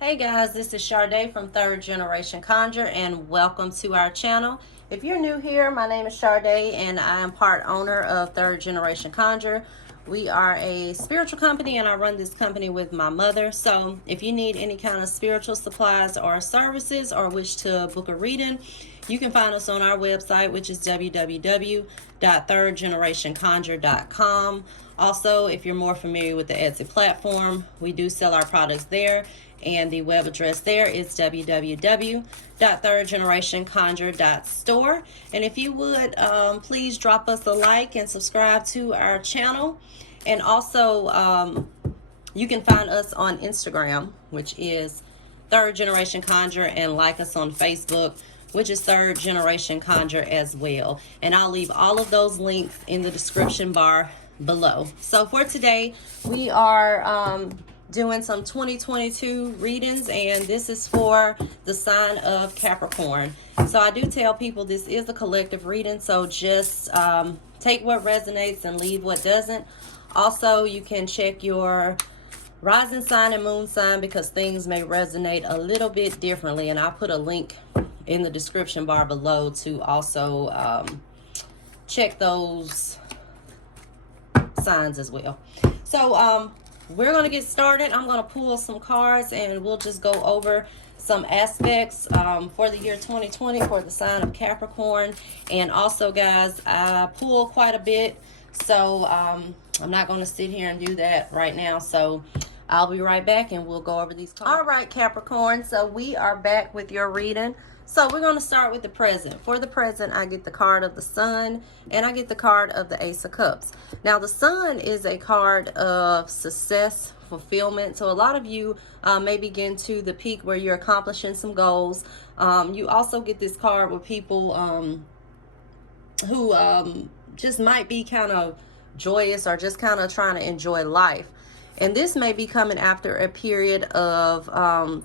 Hey guys, this is Sade from Third Generation Conjure, and welcome to our channel. If you're new here, my name is Sade and I am part owner of Third Generation Conjure. We are a spiritual company and I run this company with my mother. So if you need any kind of spiritual supplies or services or wish to book a reading, you can find us on our website, which is www.thirdgenerationconjure.com. Also, if you're more familiar with the Etsy platform, we do sell our products there, and the web address there is www.thirdgenerationconjure.store. And if you would, please drop us a like and subscribe to our channel. And also, you can find us on Instagram, which is Third Generation Conjure, and like us on Facebook, which is Third Generation Conjure as well. And I'll leave all of those links in the description bar below. So for today, we are doing some 2022 readings, and this is for the sign of Capricorn. So I do tell people this is a collective reading, so just take what resonates and leave what doesn't. Also, you can check your rising sign and moon sign because things may resonate a little bit differently, and I'll put a link in the description bar below to also check those signs as well. So we're going to get started. I'm going to pull some cards and we'll just go over some aspects for the year 2020 for the sign of Capricorn. And also, guys, I pull quite a bit, so I'm not going to sit here and do that right now. So I'll be right back and we'll go over these cards. All right, Capricorn, so we are back with your reading. So we're going to start with the present. For the present, I get the card of the Sun and I get the card of the Ace of Cups. Now, the Sun is a card of success, fulfillment. So a lot of you may begin to the peak where you're accomplishing some goals. You also get this card with people who just might be kind of joyous or just kind of trying to enjoy life. And this may be coming after a period of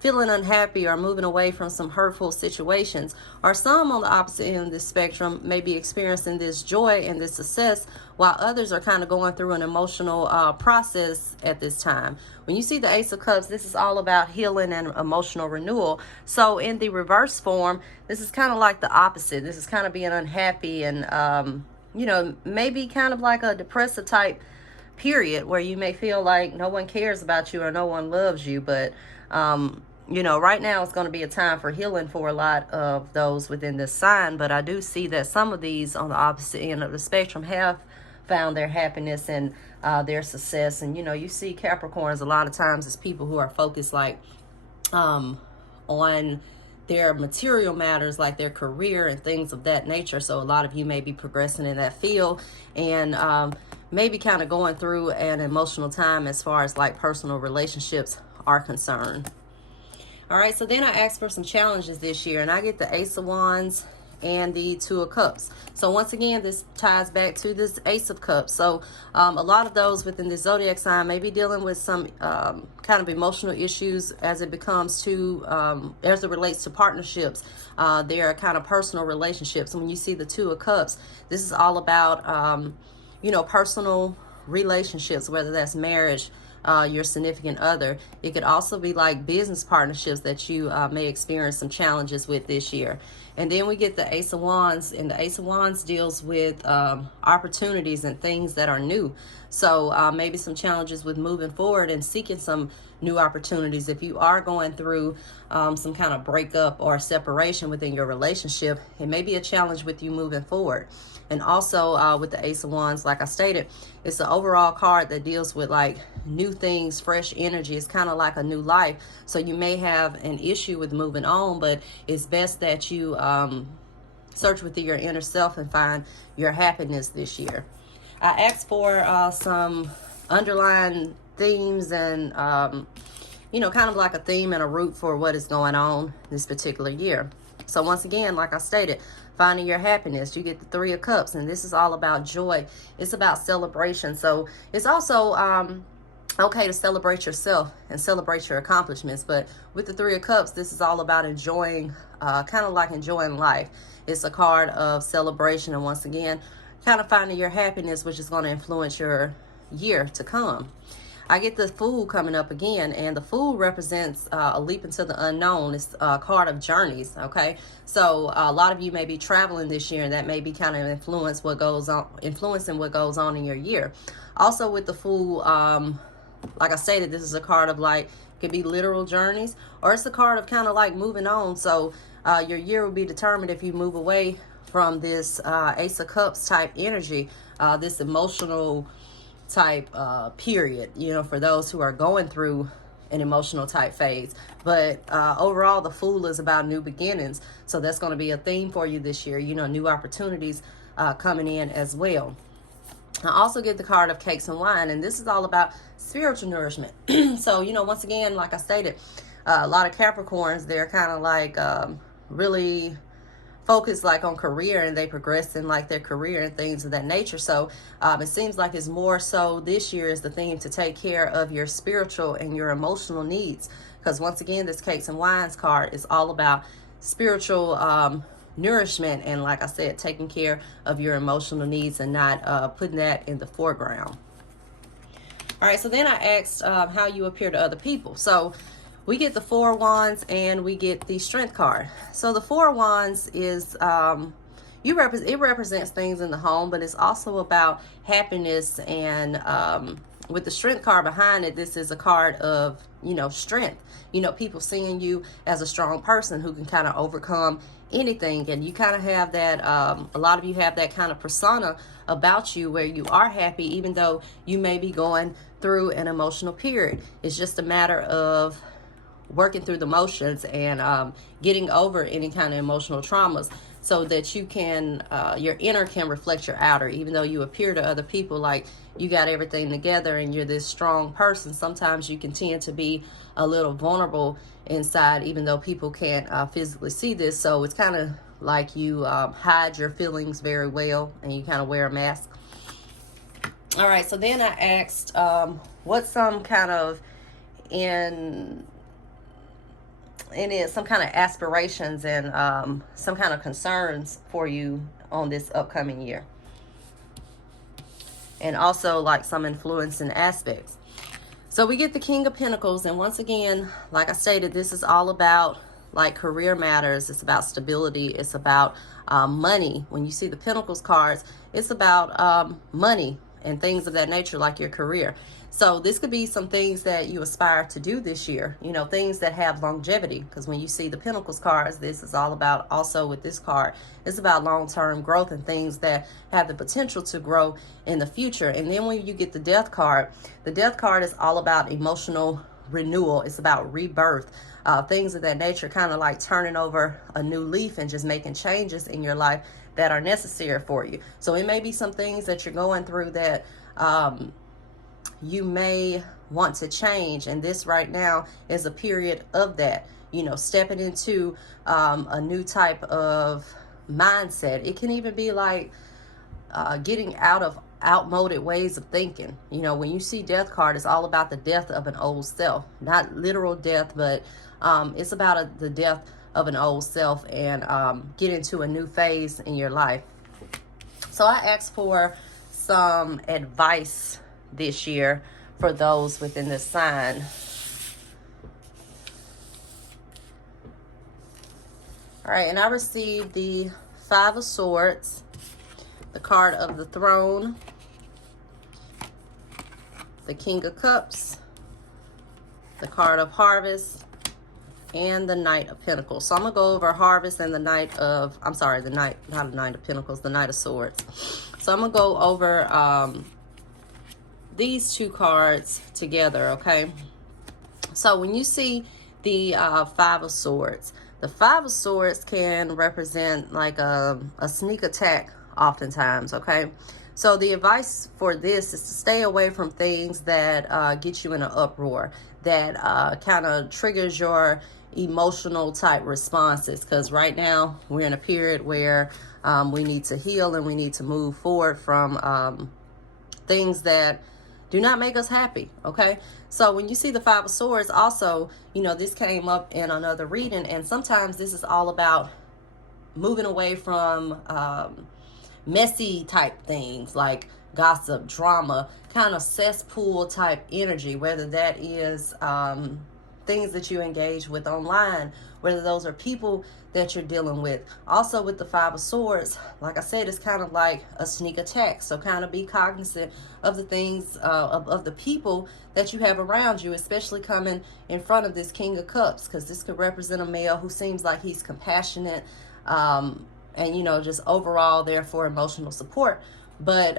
feeling unhappy or moving away from some hurtful situations. Or some on the opposite end of the spectrum may be experiencing this joy and this success, while others are kind of going through an emotional process at this time. When you see the Ace of Cups, this is all about healing and emotional renewal. So in the reverse form, this is kind of like the opposite. This is kind of being unhappy and, you know, maybe kind of like a depressive type period where you may feel like no one cares about you or no one loves you. But you know, right now it's going to be a time for healing for a lot of those within this sign. But I do see that some of these on the opposite end of the spectrum have found their happiness and their success. And you know, you see Capricorns a lot of times as people who are focused like on their material matters, like their career and things of that nature. So a lot of you may be progressing in that field and maybe kind of going through an emotional time as far as like personal relationships are concerned. All right, so then I asked for some challenges this year, and I get the Ace of Wands and the Two of Cups. So once again, this ties back to this Ace of Cups. So a lot of those within the zodiac sign may be dealing with some kind of emotional issues as it becomes to as it relates to partnerships. There are kind of personal relationships. And when you see the Two of Cups, this is all about you know, personal relationships, whether that's marriage, your significant other. It could also be like business partnerships that you may experience some challenges with this year. And then we get the Ace of Wands, and the Ace of Wands deals with opportunities and things that are new. So maybe some challenges with moving forward and seeking some new opportunities. If you are going through some kind of breakup or separation within your relationship, it may be a challenge with you moving forward. And also with the Ace of Wands, like I stated, it's an overall card that deals with like new things, fresh energy. It's kind of like a new life. So you may have an issue with moving on, but it's best that you search within your inner self and find your happiness this year. I asked for some underlying themes and, you know, kind of like a theme and a root for what is going on this particular year. So once again, like I stated, finding your happiness. You get the Three of Cups, and this is all about joy. It's about celebration. So it's also okay to celebrate yourself and celebrate your accomplishments. But with the Three of Cups, this is all about enjoying, kind of like enjoying life. It's a card of celebration, and once again, kind of finding your happiness, which is going to influence your year to come. I get the Fool coming up again, and the Fool represents a leap into the unknown. It's a card of journeys, okay? So a lot of you may be traveling this year, and that may be kind of influencing what goes on in your year. Also with the Fool, like I stated, this is a card of like, could be literal journeys, or it's a card of kind of like moving on. So your year will be determined if you move away from this Ace of Cups type energy, this emotional type period, you know, for those who are going through an emotional type phase. But overall, the Fool is about new beginnings. So that's going to be a theme for you this year, you know, new opportunities coming in as well. I also get the card of Cakes and Wine, and this is all about spiritual nourishment. So, you know, once again, like I stated, a lot of Capricorns, they're kind of like really focused like on career, and they progress in like their career and things of that nature. So it seems like it's more so this year is the theme to take care of your spiritual and your emotional needs, because once again, this Cakes and Wines card is all about spiritual nourishment, and like I said, taking care of your emotional needs and not putting that in the foreground. All right, so then I asked how you appear to other people. So we get the Four of Wands and we get the Strength card. So the Four of Wands is it represents things in the home, but it's also about happiness. And with the Strength card behind it, this is a card of, you know, strength. You know, people seeing you as a strong person who can kind of overcome anything. And you kind of have that, a lot of you have that kind of persona about you where you are happy, even though you may be going through an emotional period. It's just a matter of working through the motions and getting over any kind of emotional traumas, so that you can, your inner can reflect your outer. Even though you appear to other people like you got everything together and you're this strong person, sometimes you can tend to be a little vulnerable inside, even though people can't physically see this. So it's kind of like you hide your feelings very well, and you kind of wear a mask. All right, so then I asked what's some kind of some kind of aspirations and some kind of concerns for you on this upcoming year, and also like some influencing aspects. So we get the King of Pentacles, and once again, like I stated, this is all about like career matters. It's about stability. It's about money. When you see the Pentacles cards, it's about money and things of that nature, like your career. So this could be some things that you aspire to do this year, you know, things that have longevity. Because when you see the Pentacles cards, this is all about, also with this card, it's about long-term growth and things that have the potential to grow in the future. And then when you get the Death card is all about emotional renewal. It's about rebirth, things of that nature, kind of like turning over a new leaf and just making changes in your life that are necessary for you. So it may be some things that you're going through that you may want to change, and this right now is a period of that, you know, stepping into a new type of mindset. It can even be like getting out of outmoded ways of thinking. You know, when you see Death card, it's all about the death of an old self, not literal death, but it's about the death of an old self, and get into a new phase in your life. So I asked for some advice this year for those within this sign. All right, and I received the Five of Swords, the card of the Throne, the King of Cups, the card of Harvest, and the Knight of Pentacles. So I'm gonna go over Harvest and the Knight of, I'm sorry, the Knight, not the Knight of Pentacles, the Knight of Swords. So I'm gonna go over these two cards together, okay? So when you see the Five of Swords, the Five of Swords can represent like a sneak attack oftentimes, okay? So the advice for this is to stay away from things that get you in an uproar, that kind of triggers your emotional type responses, because right now we're in a period where we need to heal and we need to move forward from things that do not make us happy, okay? So when you see the Five of Swords, also, you know, this came up in another reading, and sometimes this is all about moving away from messy type things, like gossip, drama, kind of cesspool type energy, whether that is things that you engage with online, whether those are people that you're dealing with. Also with the Five of Swords, like I said, it's kind of like a sneak attack. So kind of be cognizant of the things, of the people that you have around you, especially coming in front of this King of Cups, because this could represent a male who seems like he's compassionate, and, you know, just overall there for emotional support. But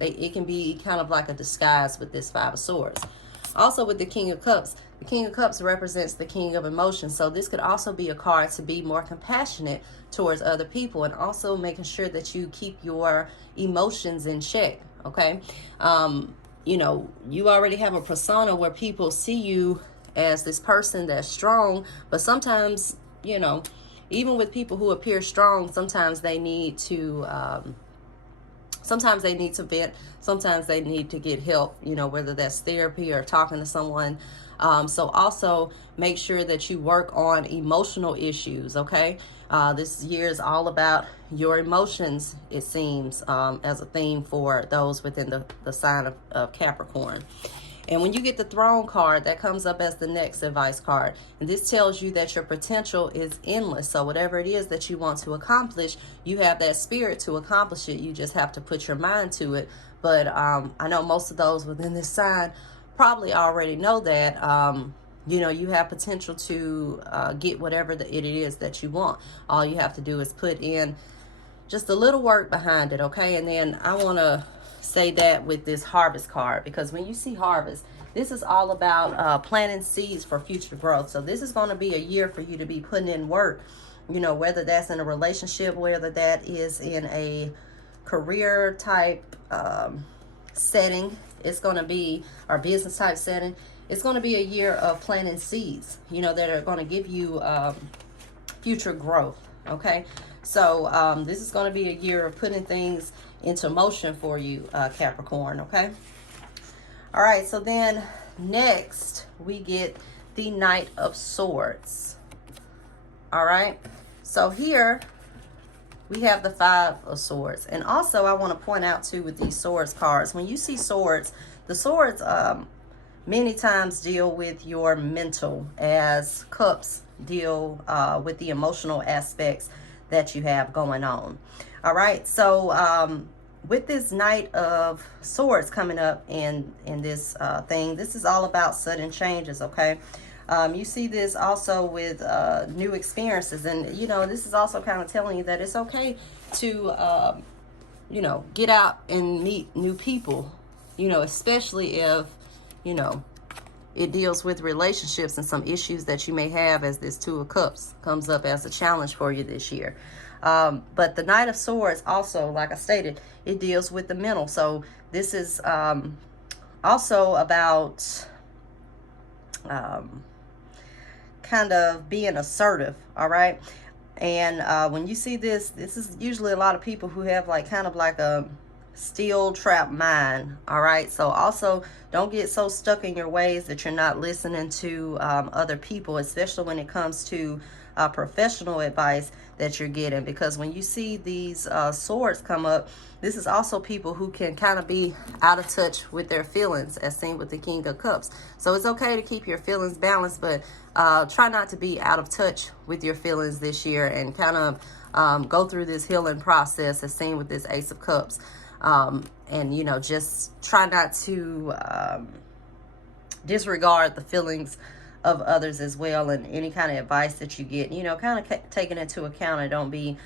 it can be kind of like a disguise with this Five of Swords. Also with the King of Cups, the King of Cups represents the King of Emotions. So this could also be a card to be more compassionate towards other people, and also making sure that you keep your emotions in check, okay? You know, you already have a persona where people see you as this person that's strong, but sometimes, you know, even with people who appear strong, sometimes they need to vent. Sometimes they need to get help, you know, whether that's therapy or talking to someone. So also make sure that you work on emotional issues, okay? This year is all about your emotions, it seems, as a theme for those within the sign of Capricorn. And when you get the Throne card, that comes up as the next advice card. And this tells you that your potential is endless. So whatever it is that you want to accomplish, you have that spirit to accomplish it. You just have to put your mind to it. But I know most of those within this sign probably already know that, you know, you have potential to get whatever it is that you want. All you have to do is put in just a little work behind it, okay? And then I want to say that with this Harvest card, because when you see Harvest, this is all about planting seeds for future growth. So this is going to be a year for you to be putting in work, you know, whether that's in a relationship, whether that is in a career type setting, it's going to be, or business type setting, it's going to be a year of planting seeds, you know, that are going to give you future growth, okay? So this is going to be a year of putting things into motion for you, Capricorn, okay? All right, so then next we get the Knight of Swords. All right, so here we have the Five of Swords. And also I want to point out too with these swords cards, when you see swords, the swords many times deal with your mental, as cups deal with the emotional aspects that you have going on. All right, so with this Knight of Swords coming up in this thing, this is all about sudden changes, okay? You see this also with new experiences, and you know, this is also kind of telling you that it's okay to you know, get out and meet new people, you know, especially if, you know, it deals with relationships and some issues that you may have, as this Two of Cups comes up as a challenge for you this year. But the Knight of Swords also, like I stated, it deals with the mental. So this is also about kind of being assertive, all right? And when you see this, this is usually a lot of people who have like kind of like a steel trap mind, all right? So also don't get so stuck in your ways that you're not listening to other people, especially when it comes to professional advice that you're getting, because when you see these swords come up, this is also people who can kind of be out of touch with their feelings, as seen with the King of Cups. So it's okay to keep your feelings balanced, but try not to be out of touch with your feelings this year, and kind of go through this healing process, as seen with this Ace of Cups. And you know, just try not to disregard the feelings of others as well, and any kind of advice that you get, you know, kind of take it into account, and don't be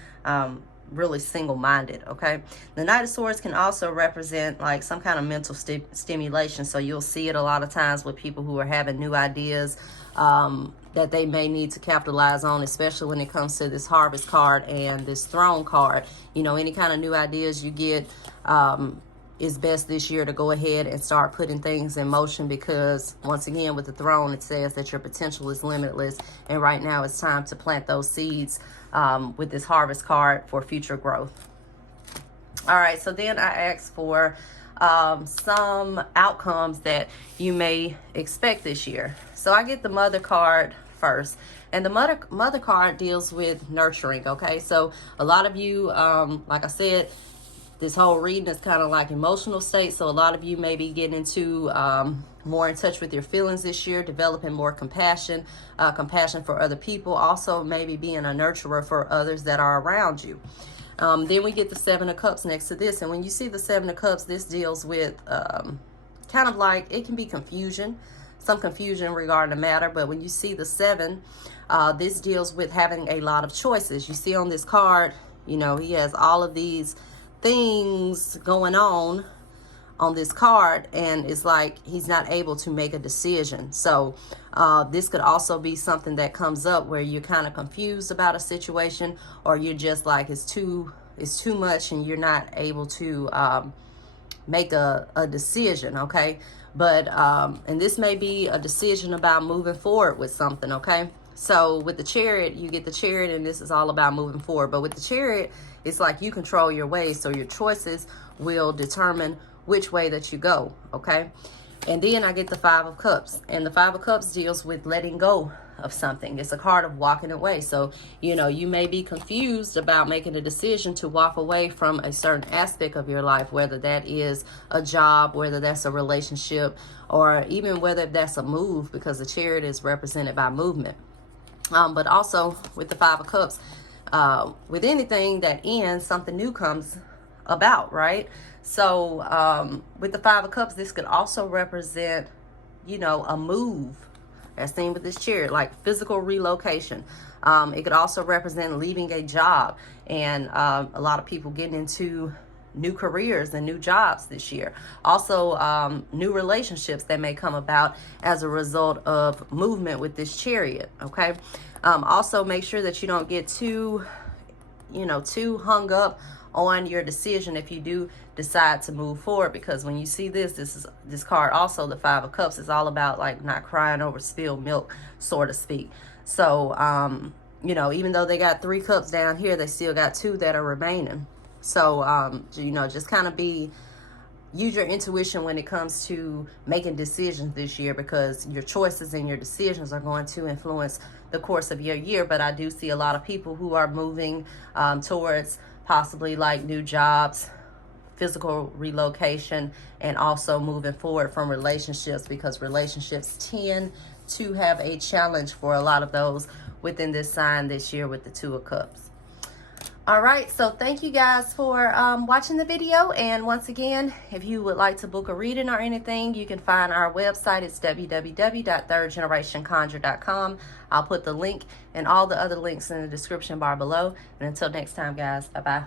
really single-minded, okay? The Knight of Swords can also represent like some kind of mental stimulation. So you'll see it a lot of times with people who are having new ideas that they may need to capitalize on, especially when it comes to this Harvest card and this Throne card. You know, any kind of new ideas you get, is best this year to go ahead and start putting things in motion, because once again with the Throne, it says that your potential is limitless, and right now it's time to plant those seeds with this Harvest card for future growth. All right, so then I asked for some outcomes that you may expect this year. So I get the Mother card first, and the mother card deals with nurturing, okay? So a lot of you, like I said, This whole reading is kind of like emotional state. So a lot of you may be getting into more in touch with your feelings this year, developing more compassion, compassion for other people. Also maybe being a nurturer for others that are around you. Then we get the Seven of Cups next to this. And when you see the Seven of Cups, this deals with kind of like, it can be confusion, some confusion regarding the matter. But when you see the seven, this deals with having a lot of choices. You see on this card, you know, he has all of these things going on this card, and it's like he's not able to make a decision. So this could also be something that comes up where you're kind of confused about a situation, or you're just like, it's too much and you're not able to make a decision. Okay, but and this may be a decision about moving forward with something. Okay, so with the Chariot, you get the Chariot, and this is all about moving forward. But with the Chariot, it's like you control your ways, so your choices will determine which way that you go. Okay, and then I get the Five of Cups, and the Five of Cups deals with letting go of something. It's a card of walking away. So, you know, you may be confused about making a decision to walk away from a certain aspect of your life, whether that is a job, whether that's a relationship, or even whether that's a move, because the Chariot is represented by movement. But also with the Five of Cups, with anything that ends, something new comes about, right? So with the Five of Cups, this could also represent, you know, a move, as seen with this Chariot, like physical relocation. It could also represent leaving a job, and a lot of people getting into new careers and new jobs this year. Also new relationships that may come about as a result of movement with this Chariot. Okay, also make sure that you don't get too hung up on your decision if you do decide to move forward, because when you see this card, also the Five of Cups, is all about like not crying over spilled milk, so to speak. So you know, even though they got 3 cups down here, they still got 2 that are remaining. So you know, just kind of use your intuition when it comes to making decisions this year, because your choices and your decisions are going to influence the course of your year. But I do see a lot of people who are moving towards possibly like new jobs, physical relocation, and also moving forward from relationships, because relationships tend to have a challenge for a lot of those within this sign this year with the Two of Cups. All right, so thank you guys for watching the video. And once again, if you would like to book a reading or anything, you can find our website. It's www.thirdgenerationconjure.com. I'll put the link and all the other links in the description bar below. And until next time, guys, bye-bye.